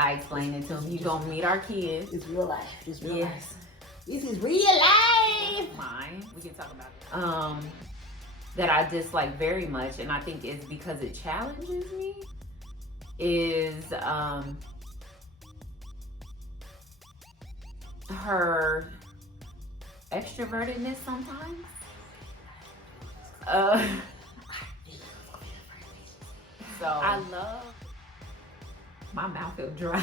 I explained it to him. You're going to meet our kids. It's real life. It's real life. Yes. This is real life. Mine. We can talk about it. That I dislike very much, and I think it's because it challenges me, is her extrovertedness sometimes. So I love my mouth feel dry.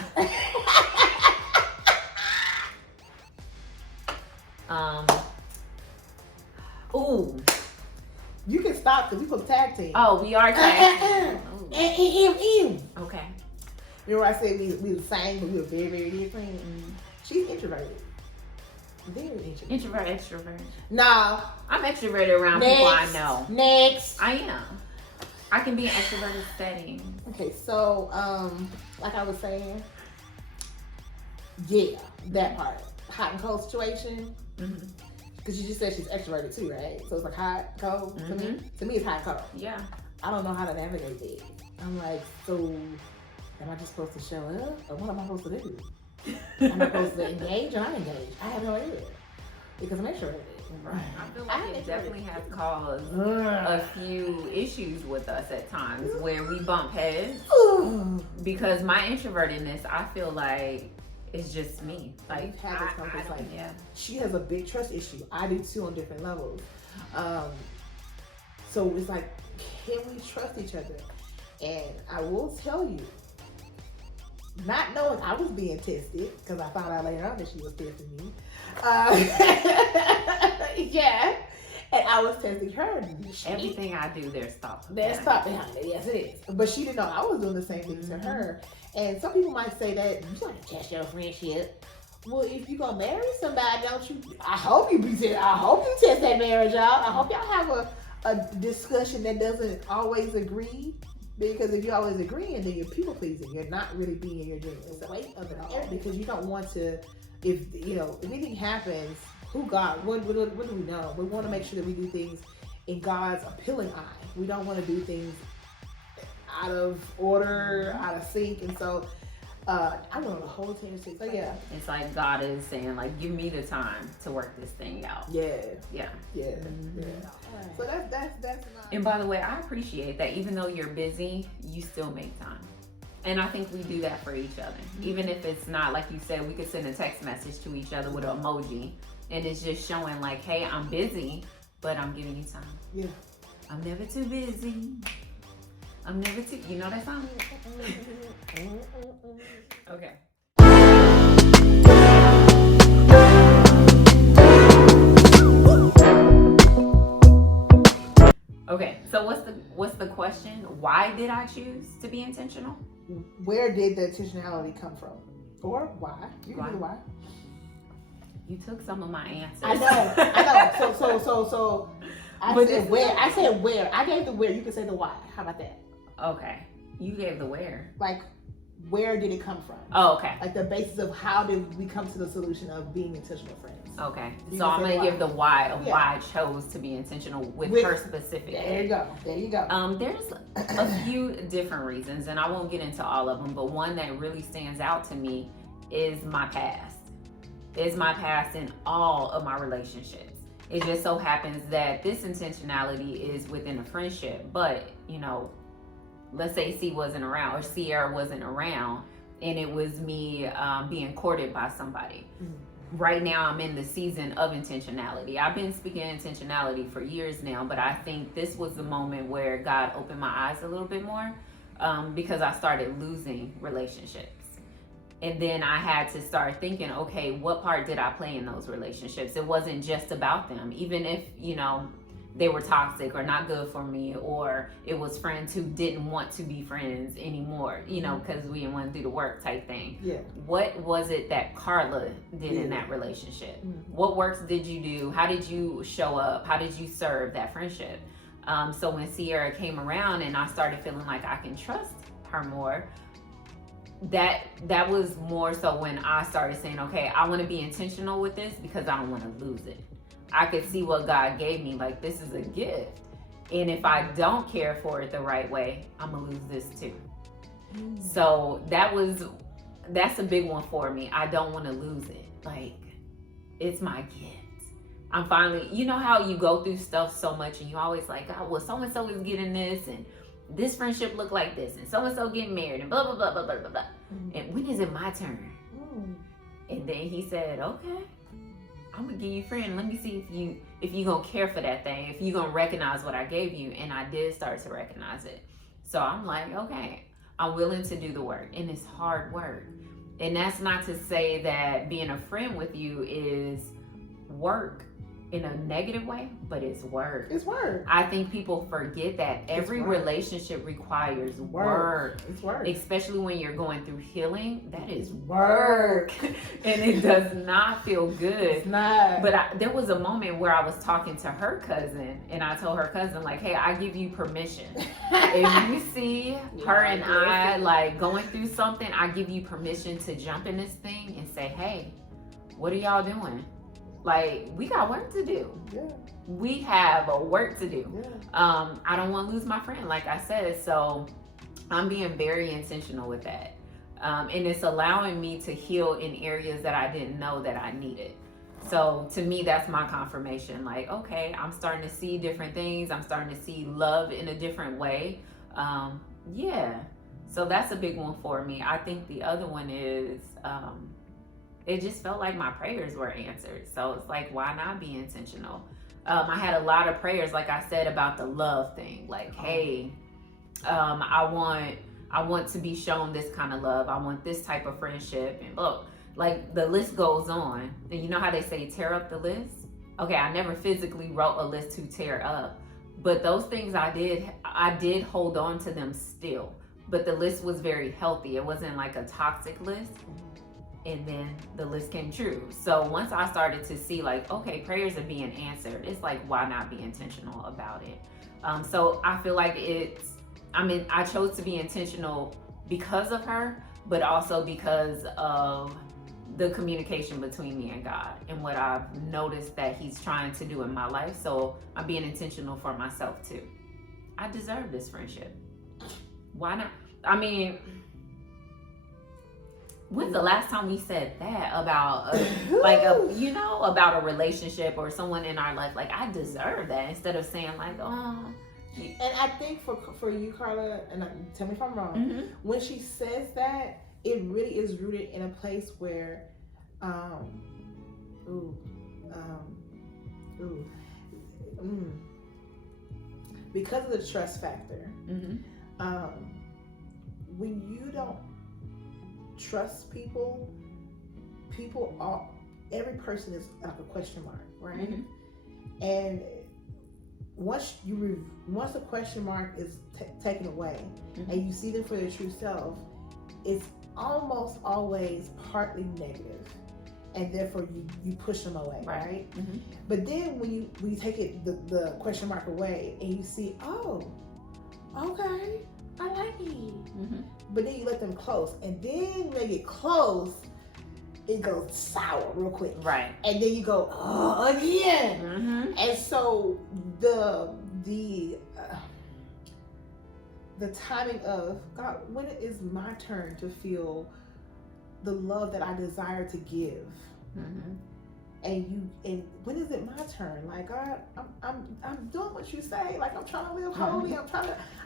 Ooh. You can stop because we put tag team. Oh, we are tag team. Okay. Remember I said we the same, but we were very, very different? Mm-hmm. She's introverted. Very introverted. Introvert, extrovert. No. I'm extroverted around people I know. Next. I am. I can be an extroverted setting. Okay, so like I was saying, yeah, that part. Hot and cold situation. Mm-hmm. Because you just said she's extroverted too, right? So it's like hot, cold. Mm-hmm. To me, it's hot, cold. Yeah. I don't know how to navigate that. I'm like, so am I just supposed to show up, or what am I supposed to do? Am I supposed to engage or not engage? I have no idea because I'm extroverted. Right. I feel like it definitely has caused a few issues with us at times where we bump heads because my introvertedness, I feel like, it's just me. Like, she has a big trust issue. I do too on different levels. So it's like, can we trust each other? And I will tell you, not knowing I was being tested, because I found out later on that she was testing me. Yeah. And I was testing her. Everything I do, there's thought. There's thought behind it. Yes, it is. But she didn't know I was doing the same thing to her. And some people might say that you got to test your friendship. Well, if you're gonna marry somebody, don't you? I hope you test that marriage out. I hope y'all have a discussion that doesn't always agree. Because if you always agreeing, then you're people pleasing. You're not really being your genuine weight of it all. Because you don't want to. If anything happens, what do we know? We want to make sure that we do things in God's appealing eye. We don't want to do things out of order, out of sync, and so I went on a whole tangent. So yeah, it's like God is saying, like, give me the time to work this thing out. Yeah. Mm-hmm. So that's. And by the way, I appreciate that. Even though you're busy, you still make time. And I think we do that for each other. Even if it's not, like you said, we could send a text message to each other with an emoji. And it's just showing like, hey, I'm busy, but I'm giving you time. Yeah. I'm never too busy. I'm never too, you know that song? Okay. Okay, so what's the question? Why did I choose to be intentional? Where did the intentionality come from? Or why? You can do why. You took some of my answers. I know. So I said where. I said where. I gave the where. You can say the why. How about that? Okay. You gave the where. Like, where did it come from? Oh, okay. Like the basis of how did we come to the solution of being intentional friends? Okay. So I'm going to give the why of why I chose to be intentional with her specifically. There you go. There's a few different reasons, and I won't get into all of them, but one that really stands out to me is my past. Is my past in all of my relationships. It just so happens that this intentionality is within a friendship, but, let's say Sierra wasn't around, and it was me being courted by somebody. Right now I'm in the season of intentionality. I've been speaking intentionality for years now, but I think this was the moment where God opened my eyes a little bit more because I started losing relationships. And then I had to start thinking, okay, what part did I play in those relationships? It wasn't just about them. Even if, they were toxic or not good for me, or it was friends who didn't want to be friends anymore, because we didn't want to do the work type thing. Yeah. What was it that Carla did in that relationship? What works did you do? How did you show up? How did you serve that friendship? So when Sierra came around and I started feeling like I can trust her more, that was more so when I started saying, okay, I want to be intentional with this because I don't want to lose it. I could see what God gave me, like, this is a gift. And if I don't care for it the right way, I'm gonna lose this too. So that was that's a big one for me. I don't want to lose it. Like, it's my gift. I'm finally, you know how you go through stuff so much and you always like, oh, well, so-and-so is getting this and this friendship look like this and so-and-so getting married and blah, blah, blah, blah, blah, blah, blah. And when is it my turn? And then he said, okay, I'm gonna give you a friend. Let me see if you gonna care for that thing, if you gonna recognize what I gave you. And I did start to recognize it. So I'm like, okay, I'm willing to do the work, and it's hard work. And that's not to say that being a friend with you is work in a negative way, but it's work. It's work. I think people forget that every relationship requires work. It's work. Especially when you're going through healing, that is work. And it does not feel good. It's not. But there was a moment where I was talking to her cousin, and I told her cousin, like, hey, I give you permission. If you see her and I like going through something, I give you permission to jump in this thing and say, hey, what are y'all doing? Like, we got work to do. Yeah. We have a work to do. Yeah. I don't want to lose my friend, like I said. So I'm being very intentional with that. And it's allowing me to heal in areas that I didn't know that I needed. So to me, that's my confirmation. Like, okay, I'm starting to see different things. I'm starting to see love in a different way. Yeah. So that's a big one for me. I think the other one is, it just felt like my prayers were answered. So it's like, why not be intentional? I had a lot of prayers, like I said, about the love thing. Like, hey, I want to be shown this kind of love. I want this type of friendship. And look, like the list goes on. And you know how they say tear up the list? Okay, I never physically wrote a list to tear up. But those things I did hold on to them still. But the list was very healthy. It wasn't like a toxic list. And then the list came true. So once I started to see like, okay, prayers are being answered, it's like, why not be intentional about it? So I feel like I chose to be intentional because of her, but also because of the communication between me and God and what I've noticed that he's trying to do in my life. So I'm being intentional for myself too. I deserve this friendship. Why not? I mean, when's the last time we said that about about a relationship or someone in our life? Like, I deserve that, instead of saying like, oh. And I think for you, Carla, and tell me if I'm wrong, when she says that, it really is rooted in a place where, because of the trust factor, when you don't trust people, every person is like a question mark, right? And once the question mark is taken away, and you see them for their true self, it's almost always partly negative, and therefore you push them away, right? But then when you take the question mark away and you see, oh, okay, I like you. But then you let them close, and then when they get close, it goes sour real quick. Right. And then you go, oh, again. And so the timing of, God, when it is my turn to feel the love that I desire to give? And when is it my turn? Like, God, I'm doing what you say. Like, I'm trying to live holy.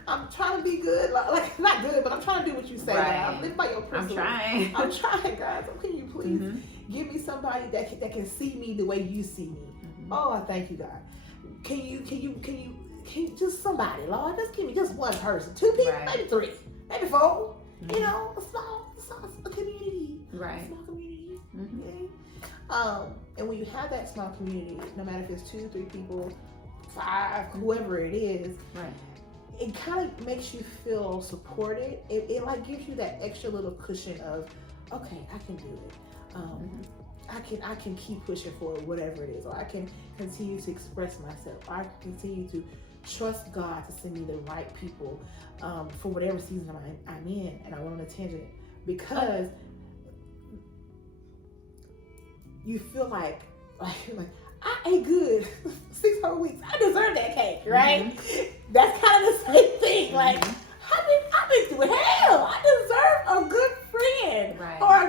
I'm trying to be good. Like not good, but I'm trying to do what you say. Right. Like, I live by your principles. I'm trying, guys. So can you please give me somebody that can see me the way you see me? Oh, I thank you, God. Can you just somebody, Lord? Just give me just one person, 2 people, maybe 3, maybe 4. You know, a small community. Right. A small community. Okay. And when you have that small community, no matter if it's 2, 3 people, 5, whoever it is, it kind of makes you feel supported. It like gives you that extra little cushion of, okay, I can do it. I can keep pushing forward, whatever it is, or I can continue to express myself. I can continue to trust God to send me the right people for whatever season I'm in. And I went on a tangent because you feel like I ate good 6 whole weeks. I deserve that cake, right? That's kind of the same thing. Like, I've been through hell. I deserve a good friend, or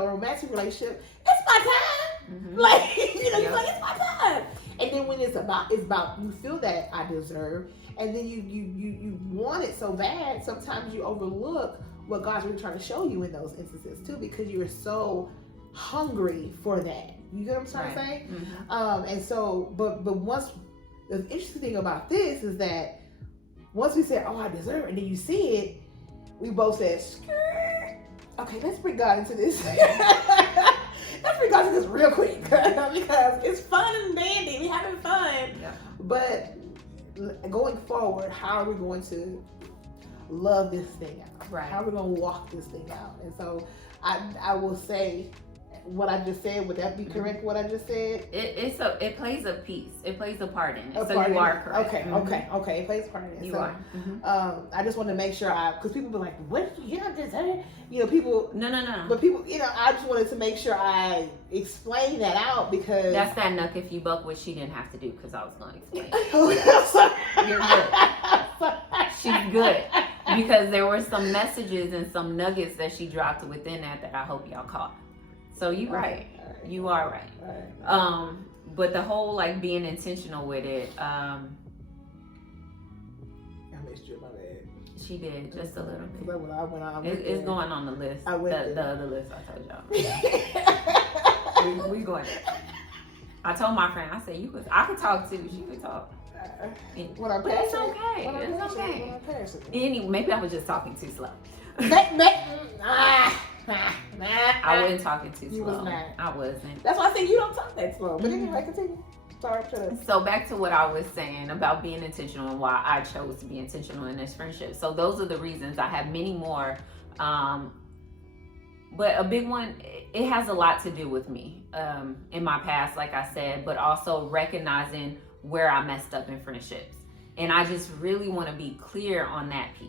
romantic relationship, it's my time. Mhm. Like, you're Yeah. like, it's my time. And then when it's about you feel that I deserve, and then you want it so bad, sometimes you overlook what God's really trying to show you in those instances too, because you're so hungry for that. You get what I'm trying to say? Mhm. And so, but once, the interesting thing about this is that once we said, "Oh, I deserve it," and then you see it, we both said, "Skirt." Okay, let's bring God into this. Let's bring God into this real quick because it's fun and dandy. We having fun. Yeah. But going forward, how are we going to love this thing out? Right. How are we going to walk this thing out? And so I will say what I just said. Would that be correct? What I just said? It plays a piece. It plays a part in it. So part you in are it. correct. Okay, Mhm. okay. It plays a part in it. You So, are. Mhm. I just want to make sure because people be like, "What? You don't deserve it?" People. No. But people, I just wanted to make sure I explain that out because That's that nuck if you buck, which she didn't have to do because I was going to explain. You're good. She's good because there were some messages and some nuggets that she dropped within that I hope y'all caught. So you right. You are right. All right. But the whole like being intentional with it, I missed you, my bad. she did just a little bit. Because when I It's going on the list. I went The there. other list I told y'all. we going there. I told my friend, I said I could talk too. She could talk. When I'm But it's passionate, okay. when I'm It's passionate, okay. when I'm passionate. Anyway, maybe I was just talking too slow. I wasn't talking too slow. You was not. I wasn't. That's why I say you don't talk that slow. But anyway, continue. Sorry, shut up. So back to what I was saying about being intentional and why I chose to be intentional in this friendship. So those are the reasons. I have many more. But a big one, it has a lot to do with me in my past, like I said, but also recognizing where I messed up in friendships. And I just really want to be clear on that piece.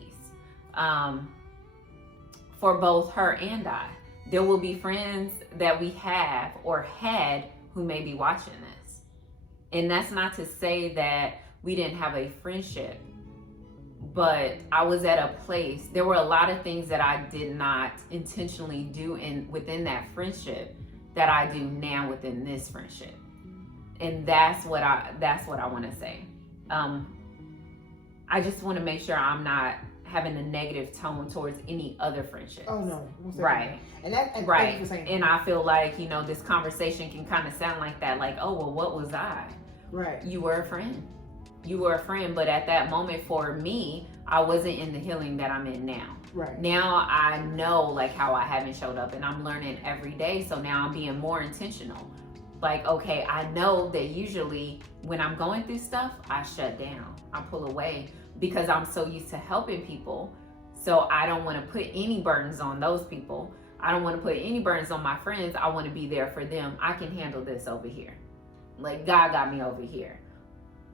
For both her and I, there will be friends that we have or had who may be watching this. And that's not to say that we didn't have a friendship, but I was at a place, there were a lot of things that I did not intentionally do within that friendship that I do now within this friendship. And that's what I want to say. I just want to make sure I'm not having a negative tone towards any other friendship. Oh no. Right. And right. Thank you for saying and that. I feel like, this conversation can kind of sound like that, like, oh, well, what was I? Right. You were a friend. You were a friend, but at that moment for me, I wasn't in the healing that I'm in now. Right. Now I know like how I haven't showed up and I'm learning every day. So now I'm being more intentional. Like, okay, I know that usually when I'm going through stuff, I shut down. I pull away because I'm so used to helping people. So I don't want to put any burdens on those people. I don't want to put any burdens on my friends. I want to be there for them. I can handle this over here. Like God got me over here.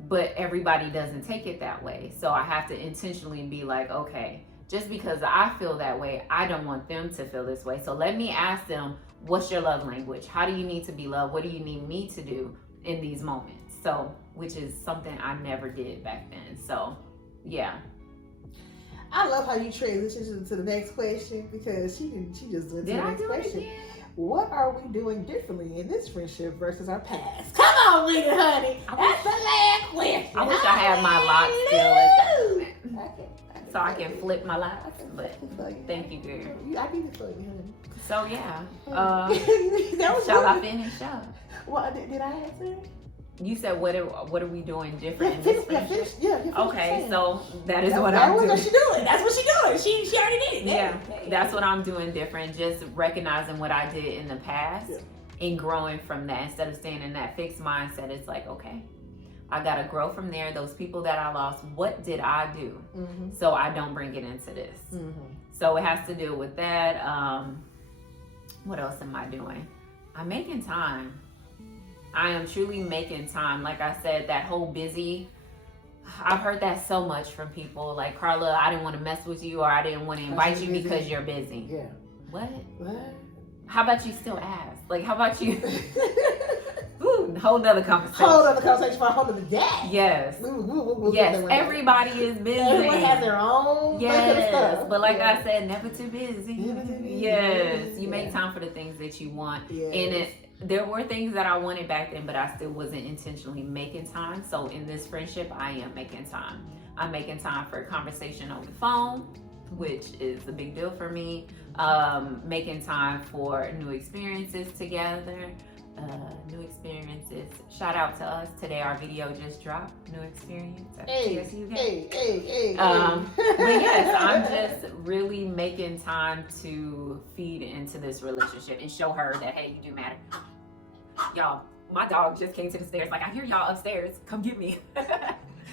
But everybody doesn't take it that way. So I have to intentionally be like, okay, just because I feel that way, I don't want them to feel this way. So let me ask them, what's your love language? How do you need to be loved? What do you need me to do in these moments? So, which is something I never did back then. So, yeah. I love how you transitioned to the next question because she just went to the next question. What are we doing differently in this friendship versus our past? Come on with it, honey. That's the last question. I wish I had my lock still at that moment. So I can flip my locks. But thank you, girl. I need to plug you, honey. So yeah. That was Shall good. I finish up? What did I answer? You said what are we doing different in this friendship? Okay, so that is what I'm doing. That's what she's doing. That's what she's doing. She already did it. Yeah, that's what I'm doing different. Just recognizing what I did in the past and growing from that. Instead of staying in that fixed mindset, it's like, okay, I gotta grow from there. Those people that I lost, what did I do so I don't bring it into this? So it has to do with that. What else am I doing? I'm making time. I am truly making time. Like I said, that whole busy, I've heard that so much from people. Like, Carla, I didn't want to mess with you, or I didn't want to invite you because you're busy. Yeah. What? What? How about you still ask? Like, how about you? Ooh, whole nother conversation. Whole other conversation for a whole other day. Yes. We'll Yes. Everybody is busy. Everyone has their own. Yes. But like I said, never too busy. Never too busy. Yes. You make time for the things that you want. Yes. And there were things that I wanted back then, but I still wasn't intentionally making time. So in this friendship, I am making time. I'm making time for a conversation on the phone, which is a big deal for me. Making time for new experiences together. New experiences. Shout out to us. Today our video just dropped. New experience. Hey. But yes, I'm just really making time to feed into this relationship and show her that, hey, you do matter. Y'all, my dog just came to the stairs. Like, I hear y'all upstairs. Come get me.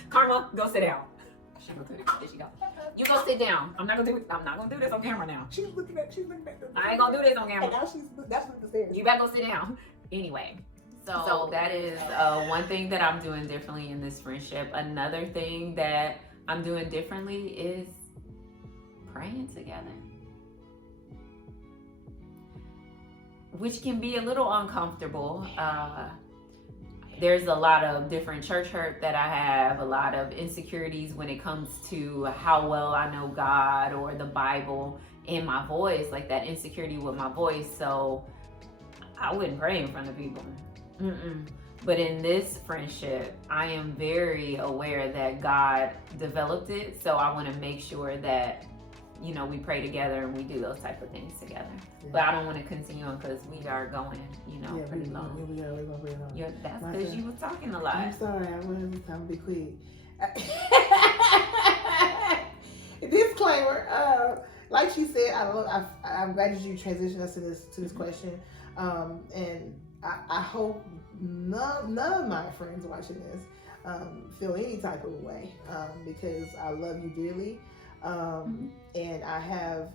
Karma, go sit down. She go there she go. You go sit down. I'm not gonna do this on camera now. She's looking at I ain't gonna do this on camera. And now that's the stairs. You better go sit down. Anyway, so that is one thing that I'm doing differently in this friendship. Another thing that I'm doing differently is praying together, which can be a little uncomfortable. There's a lot of different church hurt that I have, a lot of insecurities when it comes to how well I know God or the Bible and my voice, like that insecurity with my voice. So I wouldn't pray in front of people. But in this friendship, I am very aware that God developed it. So I want to make sure that, you know, we pray together and we do those type of things together. Yeah. But I don't want to continue on because we are going, you know, pretty long. Yeah, that's because you were talking a lot. I'm sorry, I'm gonna be quick. Disclaimer, like she said, I'm glad that you transitioned us to this question. And I hope none of my friends watching this feel any type of way, because I love you dearly. And I have,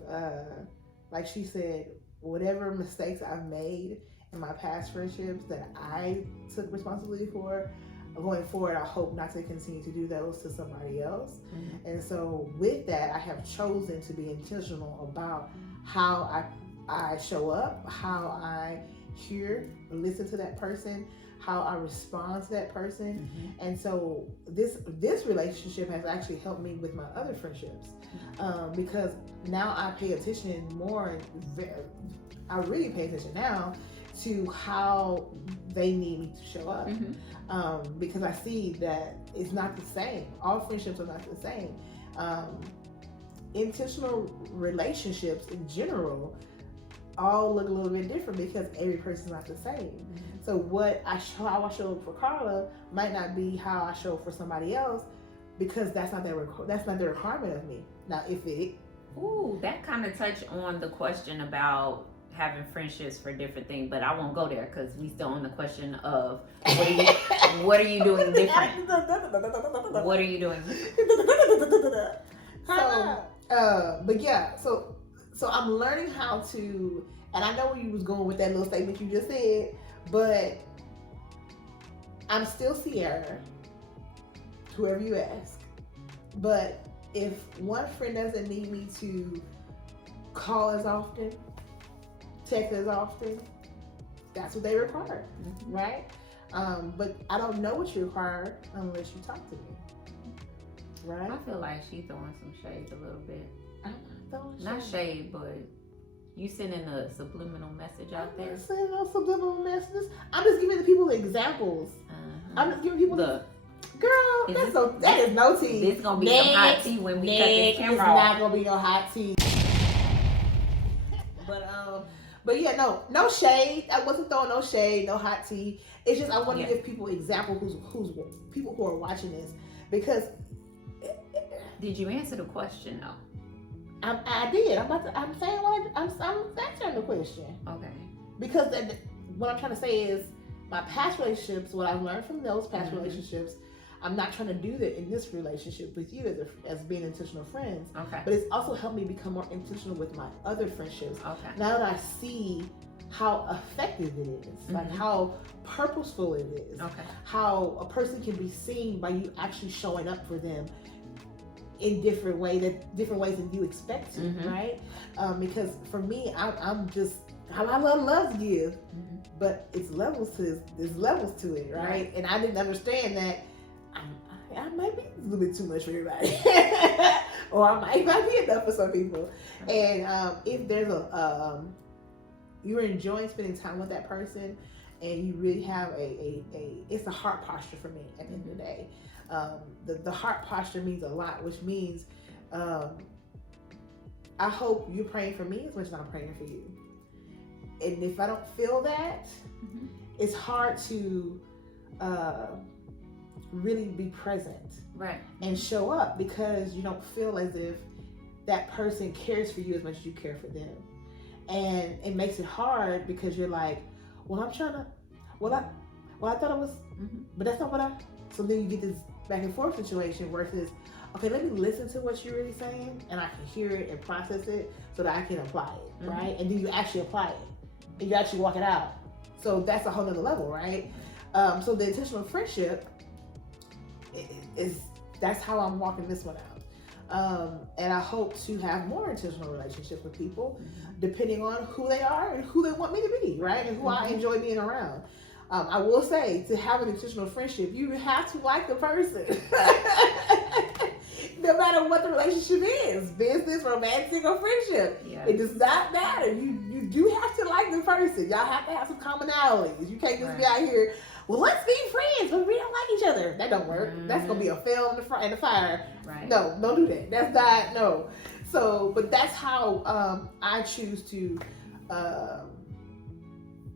like she said, whatever mistakes I've made in my past friendships that I took responsibility for, going forward, I hope not to continue to do those to somebody else. And so with that, I have chosen to be intentional about how I show up, how I hear or listen to that person, how I respond to that person. And so this relationship has actually helped me with my other friendships, because now I pay attention more. I really pay attention now to how they need me to show up, because I see that it's not the same. All friendships are not the same. Intentional relationships in general all look a little bit different because every person's not the same. So how I show up for Carla might not be how I show up for somebody else, because that's not the requirement of me. Now, if it that kind of touched on the question about having friendships for different things, but I won't go there because we still on the question of what are you doing different? What are you doing? But yeah, so I'm learning how to, and I know where you was going with that little statement you just said, but I'm still Sierra, whoever you ask. But if one friend doesn't need me to call as often, text as often, that's what they require, right? But I don't know what you require unless you talk to me, right? I feel like she's throwing some shade a little bit. I'm not throwing shade. Not shade, but you sending a subliminal message out there. I'm not sending no subliminal messages. I'm just giving the people examples. I'm just giving people Look. Girl, that is no tea. This gonna be some hot tea when we cut this camera off. It's not gonna be no hot tea. But yeah, no shade. I wasn't throwing no shade, no hot tea. It's just I want to give people examples who's people who are watching this, because. Did you answer the question though? I did. I'm saying I'm answering the question. Okay. Because what I'm trying to say is my past relationships, what I've learned from those past relationships, I'm not trying to do that in this relationship with you as being intentional friends. Okay. But it's also helped me become more intentional with my other friendships. Okay. Now that I see how effective it is, like how purposeful it is, how a person can be seen by you actually showing up for them in different ways than you expect to, right? Because for me, I'm just I love to give, but it's levels to it, right? And I didn't understand that I might be a little bit too much for everybody, or I might not be enough for some people. And if there's you're enjoying spending time with that person, and you really have it's a heart posture for me at the end of the day. The heart posture means a lot, which means I hope you're praying for me as much as I'm praying for you. And if I don't feel that, it's hard to really be present, right, and show up, because you don't feel as if that person cares for you as much as you care for them. And it makes it hard, because you're like, well, I'm trying to, I thought it was, but that's not what so then you get this back and forth situation versus, okay, let me listen to what you're really saying, and I can hear it and process it so that I can apply it, right? And then you actually apply it, and you actually walk it out. So that's a whole nother level, right? So the intentional friendship that's how I'm walking this one out. And I hope to have more intentional relationships with people, depending on who they are and who they want me to be, right? And who I enjoy being around. I will say, to have an intentional friendship, you have to like the person. No matter what the relationship is, business, romantic, or friendship. Yeah. It does not matter. You do have to like the person. Y'all have to have some commonalities. You can't just be out here, well, let's be friends, but we don't like each other. That don't work. That's going to be a fail in the fire. Right. No, don't do that. That's not, no. So, but that's how I choose to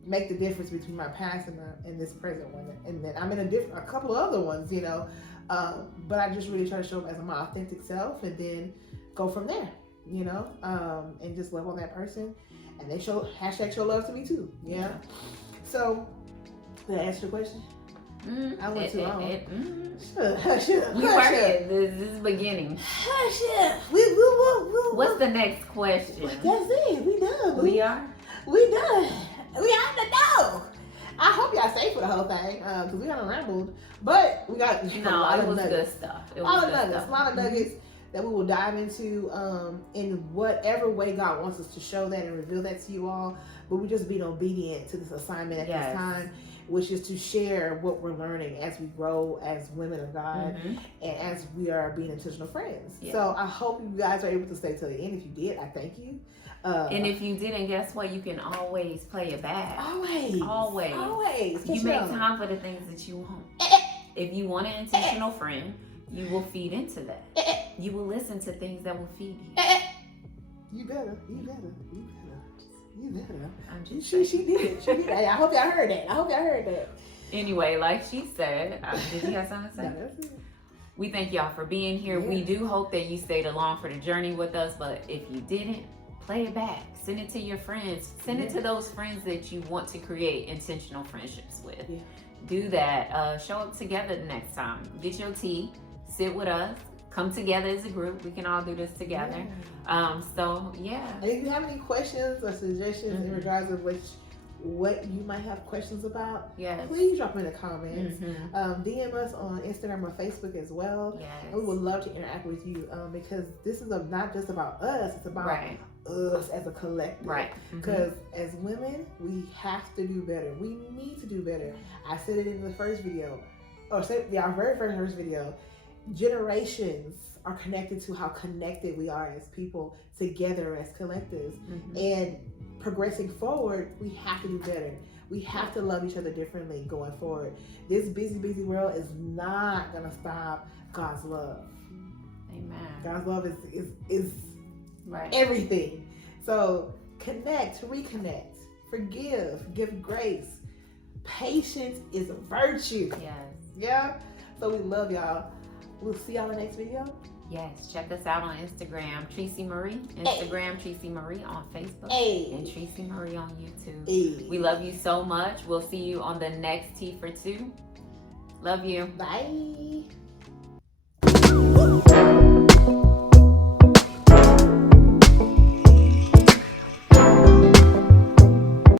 make the difference between my past and this present one. And then I'm in a couple of other ones, you know. But I just really try to show up as my authentic self, and then go from there, you know, and just love on that person, and they show love to me too. Yeah. So, did I answer the question? I went too long. We working. This is beginning. What's the next question? That's it. We done. We are. We done. We out the door. I hope y'all stay for the whole thing, because we kind of rambled, but we got a lot of nuggets. Good stuff. A lot of nuggets that we will dive into in whatever way God wants us to show that and reveal that to you all. But we're just being obedient to this assignment at this time, which is to share what we're learning as we grow as women of God and as we are being intentional friends. Yeah. So I hope you guys are able to stay till the end. If you did, I thank you. And if you didn't, guess what? You can always play it back. Always. You make time for the things that you want. If you want an intentional friend, you will feed into that. You will listen to things that will feed you. You better. I'm just she did it. I hope y'all heard that. Anyway, like she said, did you have something to say? No, that's it. We thank y'all for being here. Yeah. We do hope that you stayed along for the journey with us, but if you didn't, play it back. Send it to your friends. Send it to those friends that you want to create intentional friendships with. Yeah. Do that. Show up together the next time. Get your tea. Sit with us. Come together as a group. We can all do this together. And if you have any questions or suggestions in regards of what you might have questions about, please drop them in the comments. DM us on Instagram or Facebook as well. And we would love to interact with you, because this is not just about us, it's about us as a collective. Because as women, we have to do better. We need to do better. I said it in the first video, our very first video. Generations are connected to how connected we are as people together as collectives. And progressing forward, we have to do better. We have to love each other differently going forward. This busy world is not gonna stop God's love. Amen. God's love is everything. So connect, reconnect, forgive, give grace. Patience is a virtue. Yeah. So we love y'all. We'll see y'all in the next video. Yes, check us out on Instagram, Trece Marie. Trece Marie on Facebook. And Trece Marie on YouTube. We love you so much. We'll see you on the next Tea for Two. Love you. Bye.